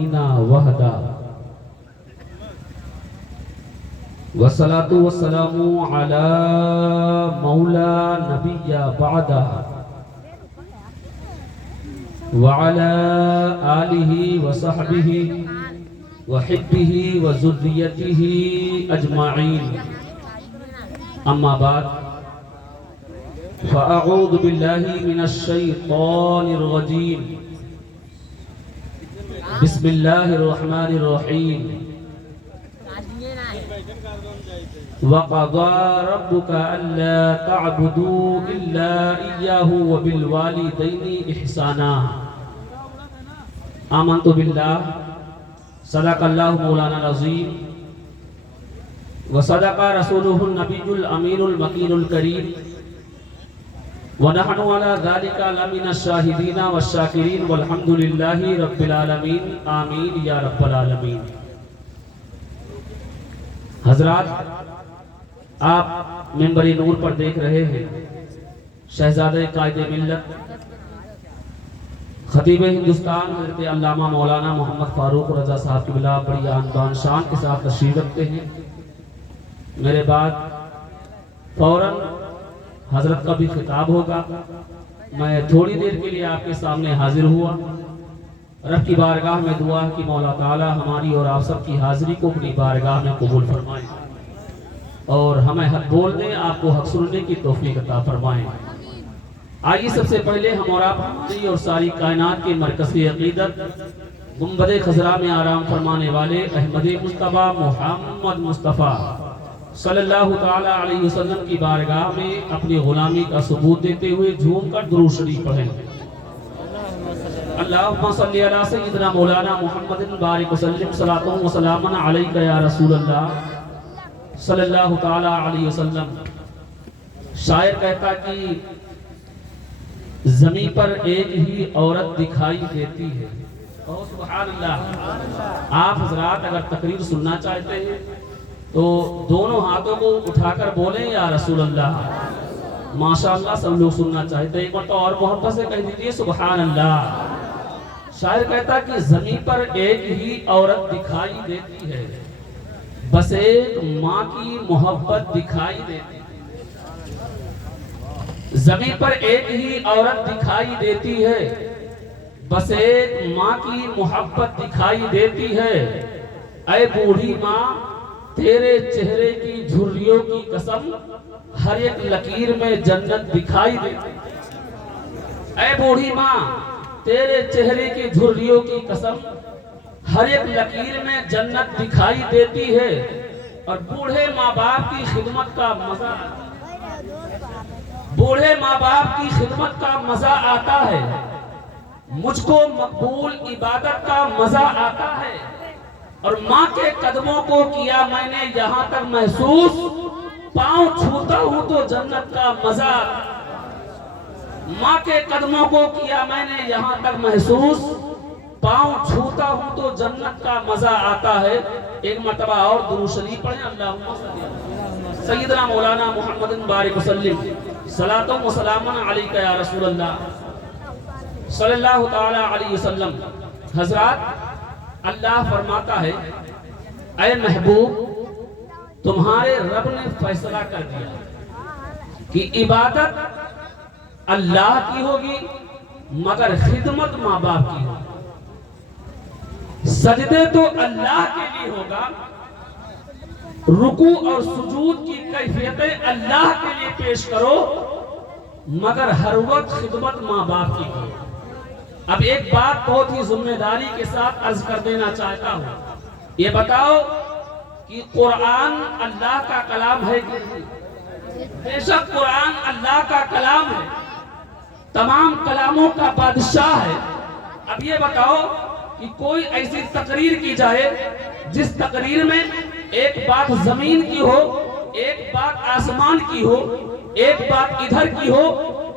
فينا وحدا والصلاة والسلام على مولا نبي بعدا وعلى آله وصحبه وحبه وذريته أجمعين أما بعد فأعوذ بالله من الشيطان الرجيم بسم الله الرحمن الرحيم وقضى ربك ألا تعبدوا إلا إياه وبالوالدين إحسانا آمنت بالله صدق الله مولانا العظيم وصدق رسوله النبي الأمين المكين الكريم ونحن على ذلك لمن الشاهدين والشاكرين والحمد لله رب العالمين آمين یا رب العالمین۔ حضرات، آپ منبر نور پر دیکھ رہے ہیں شہزادہ قائد ملت خطیب ہندوستان حضرت علامہ مولانا محمد فاروق رضا صاحب کی بلا بڑی آن بان شان کے ساتھ تشریف رکھتے ہیں۔ میرے بعد فوراً حضرت کا بھی خطاب ہوگا۔ میں تھوڑی دیر کے لیے آپ کے سامنے حاضر ہوا۔ رب کی بارگاہ میں دعا ہے کہ مولا تعالی ہماری اور آپ سب کی حاضری کو اپنی بارگاہ میں قبول فرمائیں اور ہمیں حق بولنے آپ کو حق سننے کی توفیق عطا فرمائیں۔ آئیے سب سے پہلے ہم اور آپ اور ساری کائنات کے مرکز عقیدت گنبد خضرا میں آرام فرمانے والے احمد مصطفیٰ محمد مصطفیٰ صلی اللہ تعالی علیہ وسلم کی بارگاہ میں اپنی غلامی کا ثبوت دیتے ہوئے جھوم کر درود شریف پڑھیں۔ اللہم صلی علی سیدنا مولانا محمد بارک وسلم صلاۃ و سلام علیک یا رسول اللہ صلی اللہ تعالی علیہ وسلم۔ شاعر کہتا کہ زمین پر ایک ہی عورت دکھائی دیتی ہے۔ سبحان اللہ۔ آپ حضرات اگر تقریر سننا چاہتے ہیں تو دونوں ہاتھوں کو اٹھا کر بولیں یا رسول اللہ۔ ماشاءاللہ سب لوگ سننا چاہتے ہیں، ایک بار تو اور محبت سے کہہ دیجئے سبحان اللہ۔ شاعر کہتا کہ زمین پر ایک ہی عورت دکھائی دیتی ہے، بس ایک ماں کی محبت دکھائی دیتی ہے۔ زمین پر ایک ہی عورت دکھائی دیتی ہے، بس ایک ماں کی محبت دکھائی دیتی ہے۔ اے بوڑھی ماں تیرے چہرے کی جھریوں کی قسم ہر ایک لکیر میں جنت دکھائی دیتی ہے۔ اے بوڑھی ماں تیرے چہرے کی جھریوں کی قسم ہر ایک لکیر میں جنت دکھائی دیتی ہے۔ اور بوڑھے ماں باپ کی خدمت کا مزہ آتا ہے، مجھ کو مقبول عبادت کا مزہ آتا ہے۔ اور ماں کے قدموں کو کیا میں نے یہاں تک محسوس، پاؤں چھوتا ہوں تو جنت کا مزہ۔ ماں کے قدموں کو کیا میں نے یہاں تک محسوس، پاؤں چھوتا ہوں تو جنت کا مزہ آتا ہے۔ ایک مرتبہ اور درود شریف پڑھیں۔ اللہم سیدنا مولانا محمد بارک وسلم صلاۃ و سلام علیک یا رسول اللہ صلی اللہ تعالی علیہ وسلم۔ حضرات، اللہ فرماتا ہے اے محبوب تمہارے رب نے فیصلہ کر دیا کہ عبادت اللہ کی ہوگی مگر خدمت ماں باپ کی ہوگی۔ سجدے تو اللہ کے لیے ہوگا، رکوع اور سجود کی کیفیتیں اللہ کے لیے پیش کرو مگر ہر وقت خدمت ماں باپ کی ہوگی۔ اب ایک بات بہت ہی ذمہ داری کے ساتھ عرض کر دینا چاہتا ہوں، یہ بتاؤ کہ قرآن اللہ کا کلام ہے کہ نہیں؟ بے شک قرآن اللہ کا کلام ہے، تمام کلاموں کا بادشاہ ہے۔ اب یہ بتاؤ کہ کوئی ایسی تقریر کی جائے جس تقریر میں ایک بات زمین کی ہو، ایک بات آسمان کی ہو، ایک بات ادھر کی ہو،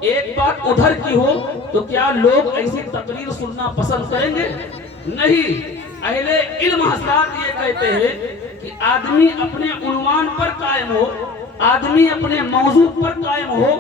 ایک بات ادھر کی ہو، تو کیا لوگ ایسی تقریر سننا پسند کریں گے؟ نہیں۔ اہل علم حضرات یہ کہتے ہیں کہ آدمی اپنے عنوان پر قائم ہو، آدمی اپنے موضوع پر قائم ہو۔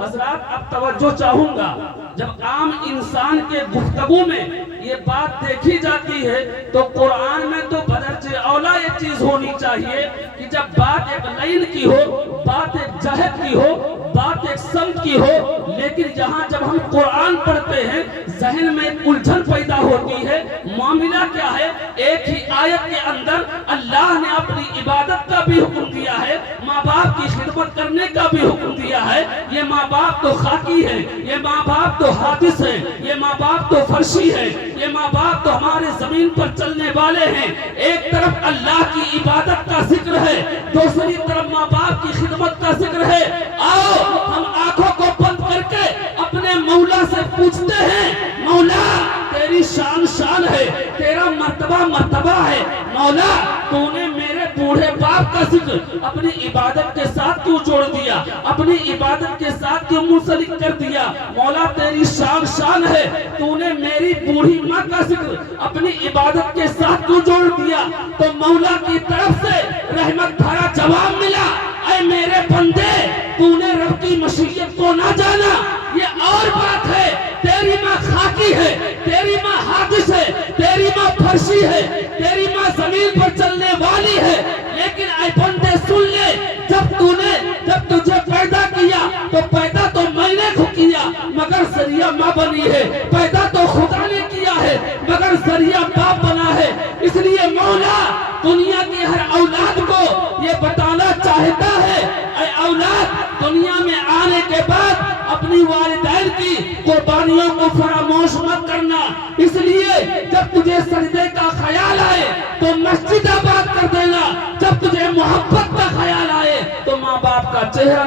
حضرات اب توجہ چاہوں گا، جب عام انسان کے گفتگو میں یہ بات دیکھی جاتی کرتی ہے تو قرآن میں تو بدرجہ اولا یہ چیز ہونی چاہیے کہ جب بات ایک لین کی ہو، بات ایک جہد کی ہو، بات ایک سمت کی ہو، لیکن یہاں جب ہم قرآن پڑھتے ہیں ذہن میں ایک الجھن پیدا ہوتی ہے۔ معاملہ کیا ہے؟ ایک ہی آیت کے اندر اللہ نے اپنی عبادت کا بھی حکم دیا ہے، ماں باپ کی خدمت کرنے کا بھی حکم دیا ہے۔ یہ ماں باپ تو خاکی ہیں، یہ ماں باپ تو حادث ہیں، یہ ماں باپ تو فرشی ہیں، یہ ماں باپ تو ہمارے زمین پر چلنے والے ہیں۔ ایک طرف اللہ کی عبادت کا ذکر ہے، دوسری طرف ماں باپ کی خدمت کا ذکر ہے۔ آؤ ہم آنکھوں کو بند کر کے اپنے مولا سے پوچھتے ہیں، مولا تیری شان شان ہے، تیرا مرتبہ مرتبہ ہے، مولا تو نے میرے بوڑھے باپ کا ذکر اپنی عبادت کے ساتھ کیوں جوڑ دیا، اپنی عبادت کے ساتھ کیوں منسلک کر دیا؟ مولا تیری شان شان ہے، تو نے میری بوڑھی ماں کا ذکر اپنی عبادت کے ساتھ کیوں جوڑ دیا؟ تو مولا کی طرف سے رحمت بھرا جواب ملا، اے میرے بندے تو نے رب کی مشیت کو نہ جانا، یہ اور بات ہے، تیری ماں خاکی ہے، تیری ماں حادث ہے، تیری ماں فرشی ہے، تیری ماں زمین پر چلنے والی ہے، لیکن اے بندے سن لے، جب تجھے پیدا کیا تو پیدا تو میں نے کیا مگر ذریعہ ماں بنی ہے، پیدا تو خدا نے کیا ہے مگر ذریعہ باپ بنا ہے۔ اس لیے مولا دنیا کی ہر اولاد کو یہ بتانا چاہتا ہے، اے اولاد دنیا میں آنے کے بعد اپنی والدین کی قربانیوں کو فراموش مت کرنا۔ اس لیے جب تجھے سجدے کا خیال آئے تو مسجد آباد کر دینا، جب تجھے محبت کا خیال آئے تو ماں باپ کا چہرہ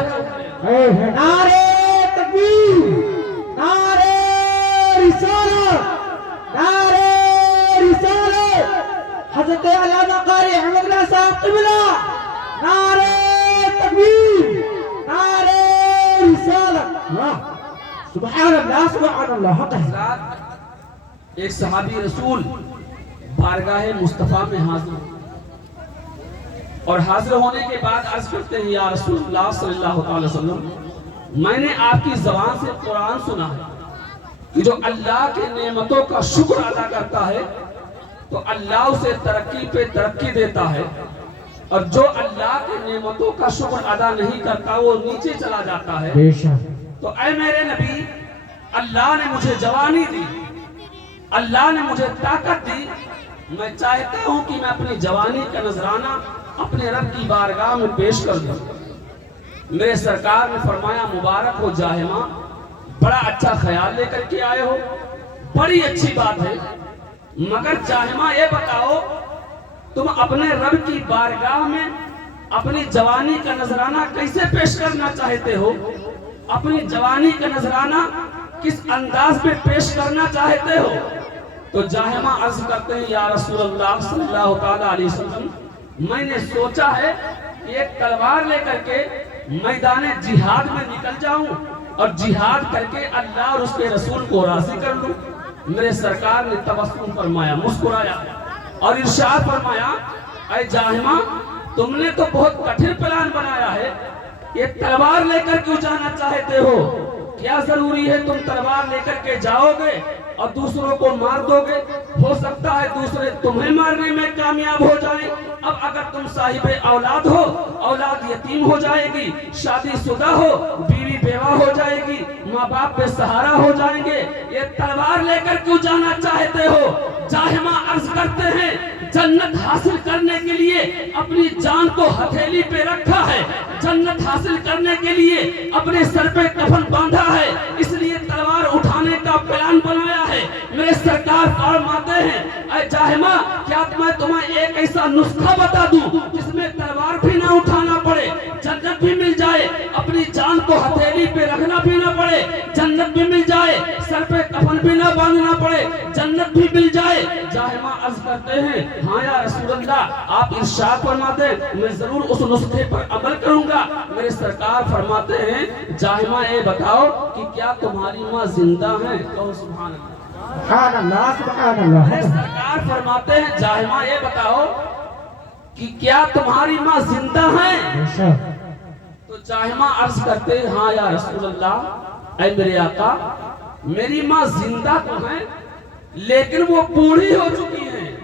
نعرے تکبیر، نعرے رسالت، نعرے رسالت، حضرت علامہ قاری احمد اللہ صاحب قبلہ، نعرے تکبیر، نعرے رسالت، سبحان اللہ سبحان اللہ۔ حضرات ایک صحابی رسول بارگاہ مصطفیٰ میں حاضر اور حاضر ہونے کے بعد عرض کرتے ہیں، یا رسول اللہ صلی اللہ علیہ وسلم میں نے آپ کی زبان سے قرآن سنا ہے کہ جو اللہ کے نعمتوں کا شکر ادا کرتا ہے تو اللہ اسے ترقی پہ ترقی دیتا ہے، اور جو اللہ کے نعمتوں کا شکر ادا نہیں کرتا وہ نیچے چلا جاتا ہے۔ تو اے میرے نبی، اللہ نے مجھے جوانی دی، اللہ نے مجھے طاقت دی، میں چاہتا ہوں کہ میں اپنی جوانی کا نذرانہ اپنے رب کی بارگاہ میں پیش کر دوں۔ میرے سرکار نے فرمایا، مبارک ہو جاہمہ، بڑا اچھا خیال لے کر کے آئے ہو، بڑی اچھی بات ہے، مگر جاہمہ یہ بتاؤ تم اپنے رب کی بارگاہ میں اپنی جوانی کا نذرانہ کیسے پیش کرنا چاہتے ہو؟ اپنی جوانی کا نذرانہ کس انداز میں پیش کرنا چاہتے ہو؟ تو جاہمہ عرض کرتے ہیں، یا رسول اللہ صلی اللہ علیہ وسلم میں نے سوچا ہے کہ ایک تلوار لے کر کے میدان جہاد میں نکل جاؤں اور جہاد کر کے اللہ اور اس کے رسول کو راضی کر لوں۔ میرے سرکار نے تبسم فرمایا، مسکرایا اور ارشاد فرمایا، اے جاہمہ تم نے تو بہت کٹھن پلان بنایا ہے، یہ تلوار لے کر کیوں جانا چاہتے ہو؟ کیا ضروری ہے تم تلوار لے کر کے جاؤ گے اور دوسروں کو مار دو گے؟ ہو سکتا ہے دوسرے تمہیں مارنے میں کامیاب ہو جائیں۔ اب اگر تم صاحب اولاد ہو، اولاد یتیم ہو جائے گی، شادی شدہ ہو، بیوی بیوہ ہو جائے گی، ماں باپ بے سہارا ہو جائیں گے، یہ تلوار لے کر کیوں جانا چاہتے ہو؟ جاہمہ عرض کرتے ہیں، جنت حاصل کرنے کے لیے اپنی جان کو ہتھیلی پہ رکھا ہے، جنت حاصل کرنے کے لیے اپنے سر پہ کفن باندھا ہے، اس لیے تلوار اٹھانے کا پلان بنایا ہے۔ میرے سرکار فرماتے ہیں، اے جاہمہ کیا میں تمہیں ایک ایسا نسخہ بتا دوں جس میں تلوار بھی نہ اٹھانا پڑے، جنت بھی مل جائے، اپنی جان کو ہتھیلی پہ رکھنا بھی نہ پڑے، جنت بھی مل جائے، سر پہ کفن بھی نہ باندھنا پڑے، جنت بھی مل جائے؟ جاہمہ عرض کرتے ہیں، ہاں یا رسول اللہ آپ ارشاد فرماتے ہیں، میں ضرور اس نسخے پر عمل کروں گا۔ میرے سرکار فرماتے ہیں، جاہمہ یہ بتاؤ کہ کیا تمہاری ماں زندہ ہیں؟ کہو سبحان اللہ۔ سبحان اللہ سبحان اللہ۔ میرے سرکار فرماتے ہیں، جاہمہ یہ بتاؤ کہ کیا تمہاری ماں زندہ ہیں؟ تو جاہمہ عرض کرتے ہیں، ہاں یا رسول اللہ، اے میرے آقا میری ماں زندہ تو ہیں لیکن وہ بوڑھی ہو چکی ہیں،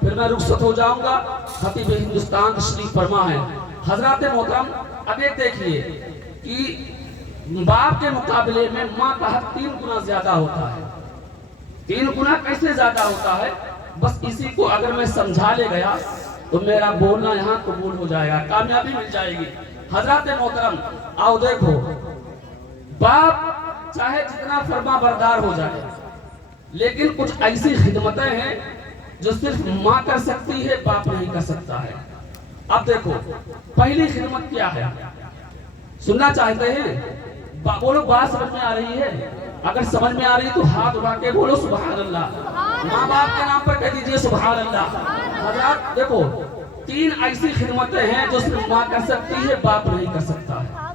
پھر میں رخصت ہو جاؤں گا. خطیب ہندوستان تشریف فرما ہے. حضرات محترم اب ایک دیکھیے کہ باپ کے مقابلے میں ماں کا حق 3 گنا زیادہ ہوتا ہے. 3 گنا کیسے زیادہ ہوتا ہے؟ بس اسی کو اگر میں سمجھا لے گیا تو میرا بولنا یہاں قبول ہو جائے گا, کامیابی مل جائے گی. حضرات محترم آؤ دیکھو, باپ چاہے جتنا فرما بردار ہو جائے لیکن کچھ ایسی خدمتیں ہیں جو صرف ماں کر سکتی ہے, باپ نہیں کر سکتا ہے. اب دیکھو پہلی خدمت کیا ہے, سننا چاہتے ہیں؟ بولو بات سمجھ میں آ رہی ہے؟ اگر سمجھ میں آ رہی تو ہاتھ اٹھا کے بولو سبحان اللہ. ماں باپ کے نام پر کہہ دیجئے سبحان اللہ. حضرات دیکھو 3 ایسی خدمتیں ہیں جو صرف ماں کر سکتی ہے, باپ نہیں کر سکتا ہے.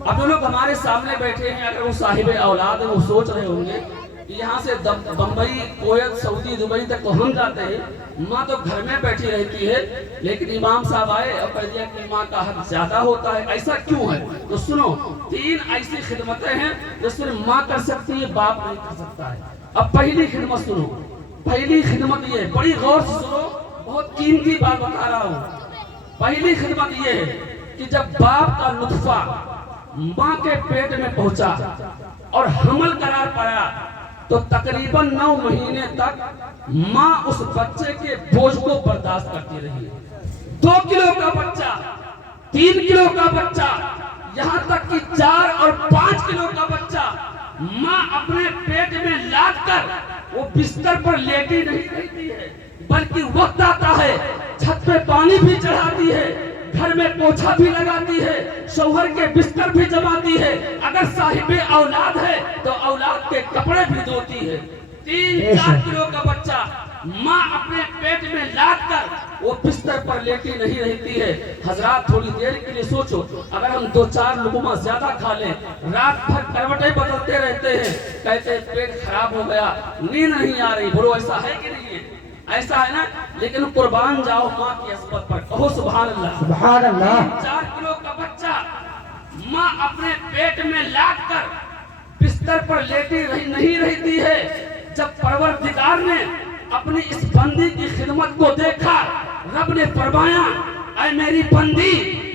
اب جو لوگ ہمارے سامنے بیٹھے ہیں اگر وہ صاحب اولاد ہیں وہ سوچ رہے ہوں گے کہ یہاں سے بمبئی, کویت, سعودی, دبئی تک تو ہم جاتے ہیں, ماں تو گھر میں بیٹھی رہتی ہے, لیکن امام صاحب آئے اور کہہ دیا کہ ماں کا حق زیادہ ہوتا ہے, ایسا کیوں ہے؟ تو سنو 3 ایسی خدمتیں ہیں جو صرف ماں کر سکتی ہے, باپ نہیں کر سکتا ہے. اب پہلی خدمت سنو, پہلی خدمت یہ ہے, بڑی غور سے سنو, بہت قیمتی بات بتا رہا ہوں. پہلی خدمت یہ ہے کہ جب باپ کا نطفہ ماں کے پیٹ میں پہنچا اور حمل قرار پایا تو تقریباً 9 مہینے تک ماں اس بچے کے بوجھ کو برداشت کرتی رہی. 2 کلو کا بچہ, 3 کلو کا بچہ, یہاں تک کہ 4 اور 5 کلو کا بچہ ماں اپنے پیٹ میں لاد کر وہ بستر پر لیٹی نہیں رہتی ہے, بلکہ وقت آتا ہے چھت پہ پانی بھی چڑھاتی ہے, گھر میں پوچھا بھی لگاتی ہے, شوہر کے بستر بھی جماتی ہے, اگر صاحب اولاد ہے تو اولاد کے کپڑے بھی دھوتی ہے. 3-4 کلو کا بچہ ماں اپنے پیٹ میں لاد کر وہ بستر پر لیٹی نہیں رہتی ہے. حضرات تھوڑی دیر کے لیے سوچو, اگر ہم 2-4 لقمہ زیادہ کھا لیں, رات بھر کروٹیں بدلتے رہتے ہیں, کہتے ہیں پیٹ خراب ہو گیا, نیند نہیں آ رہی, بولو ایسا ہے کہ نہیں ہے؟ ایسا ہے نا. لیکن قربان جاؤ ماں کی عظمت پر, کہو سبحان اللہ. سبحان اللہ. 4 کلو کا بچہ ماں اپنے پیٹ میں لاد کر بستر پر لیٹی نہیں رہتی ہے. جب پروردگار نے اپنی اس بندی کی خدمت کو دیکھا, رب نے فرمایا اے میری بندی,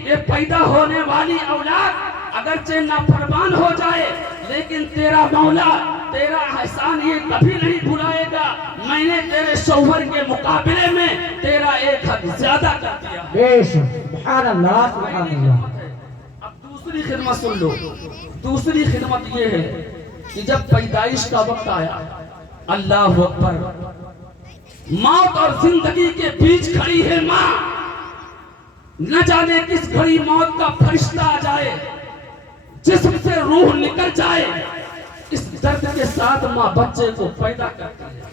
یہ پیدا ہونے والی اولاد اگرچہ نافرمان ہو جائے لیکن تیرا مولا تیرا احسان یہ کبھی نہیں بھلائے گا. میں نے تیرے شوہر کے مقابلے میں تیرا ایک حق زیادہ کر دیا. بے شک سبحان اللہ سبحان اللہ. اب دوسری خدمت سن لو. دوسری خدمت یہ ہے کہ جب پیدائش کا وقت آیا, اللہ اکبر, موت اور زندگی کے بیچ کھڑی ہے ماں, نہ جانے کس گھڑی موت کا فرشتہ آ جائے, جسم سے روح نکل جائے. اس درد کے ساتھ ماں بچے کو پیدا کرتی ہے.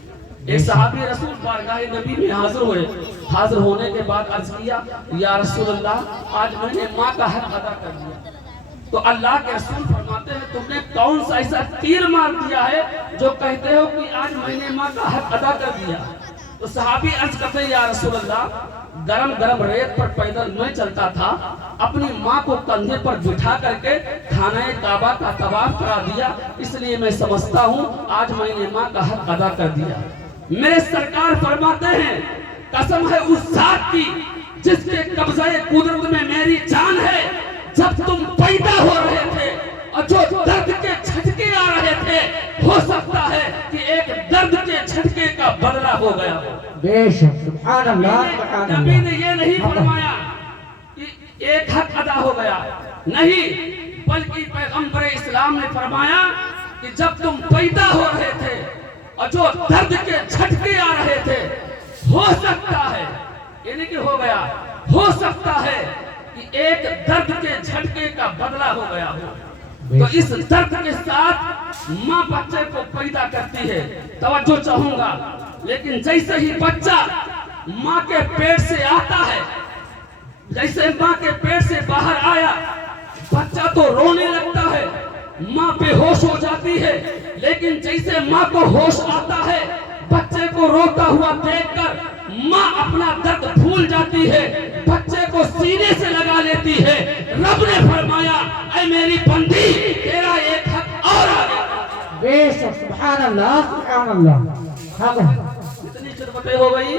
ایک صحابی رسول بارگاہ نبی میں حاضر ہوئے, حاضر ہونے کے بعد عرض کیا یا رسول اللہ, آج میں نے ماں کا حق ادا کر دیا. تو اللہ کے رسول فرماتے ہیں تم نے کون سا ایسا تیر مار دیا ہے جو کہتے ہو کہ آج میں نے ماں کا حق ادا کر دیا. تو صحابی عرض کرتے ہیں یا رسول اللہ, گرم گرم ریت پر پیدل میں چلتا تھا, اپنی ماں کو کندھے پر بٹھا کر کے خانہ کعبہ کا طواف کرا دیا, اس لیے میں سمجھتا ہوں آج میں نے ماں کا حق ادا کر دیا. میرے سرکار فرماتے ہیں قسم ہے اس ذات کی جس کے قبضہ قدرت میں میری جان ہے, جب تم پیدا ہو رہے تھے اور جو درد کے جھٹکے آ رہے تھے, ہو سکتا ہے کہ ایک درد کے جھٹکے کا بدلہ ہو گیا. بے شک سبحان اللہ سبحان نبی اللہ. نے یہ نہیں فرمایا کہ ایک حق ادا ہو گیا, نہیں, بلکہ پیغمبر اسلام نے فرمایا کہ جب تم پیدا ہو رہے تھے اور جو درد کے جھٹکے آ رہے تھے, ہو سکتا ہے, یعنی کہ ہو گیا, ہو سکتا ہے کہ ایک درد کے جھٹکے کا بدلہ ہو گیا ہو. تو اس درد کے ساتھ ماں بچے کو پیدا کرتی ہے. توجہ چاہوں گا, لیکن جیسے ہی بچہ ماں کے پیٹ سے آتا ہے, جیسے ماں کے پیٹ سے باہر آیا, بچہ تو رونے لگتا ہے, ماں بے ہوش ہو جاتی ہے, لیکن جیسے ماں کو ہوش آتا ہے, بچے کو روتا ہوا دیکھ کر ماں اپنا درد بھول جاتی ہے, بچے کو سینے سے لگا لیتی ہے. رب نے فرمایا اے میری بندی, تیرا ایک حق اور آ گیا. بے شک سبحان اللہ سبحان اللہ. کتنی خدمتیں ہو گئی؟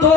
2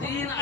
3